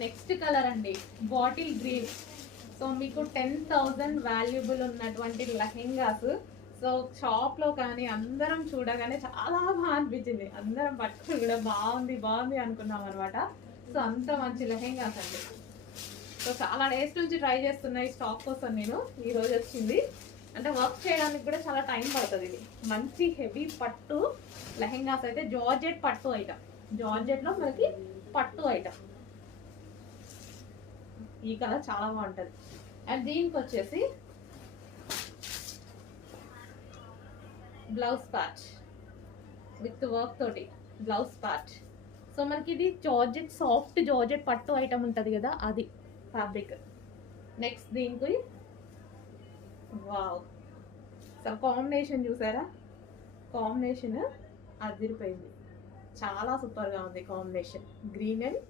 Next colour అండి, bottle green. So మీకు 10,000 valuable ఉన్నటువంటి లెహెంగాస్. సో షాప్లో కానీ అందరం చూడగానే చాలా బాగా అనిపించింది, అందరం పట్టుకుని కూడా బాగుంది బాగుంది అనుకున్నాం అనమాట. సో అంత మంచి లెహెంగాస్ అండి. సో చాలా డేస్ నుంచి ట్రై చేస్తున్నా ఈ స్టాక్ కోసం నేను. ఈరోజు వచ్చింది, అంటే వర్క్ చేయడానికి కూడా చాలా టైం పడుతుంది. ఇది మంచి హెవీ పట్టు లెహెంగాస్ అయితే, జార్జెట్ పట్టు ఐటమ్, జార్జెట్లో మనకి పట్టు ఐటమ్. ఈ కలర్ చాలా బాగుంటుంది. అండ్ దీనికి వచ్చేసి బ్లౌజ్ పార్ట్ విత్ వర్క్ తోటి బ్లౌజ్ పార్ట్. సో మనకి ఇది జార్జెట్, సాఫ్ట్ జార్జెట్ పట్టు ఐటమ్ ఉంటుంది కదా, అది ఫ్యాబ్రిక్. నెక్స్ట్ దీనికి వావ్, సో కాంబినేషన్ చూసారా, కాంబినేషన్ అదిరిపోయింది, చాలా సూపర్గా ఉంది కాంబినేషన్. Green and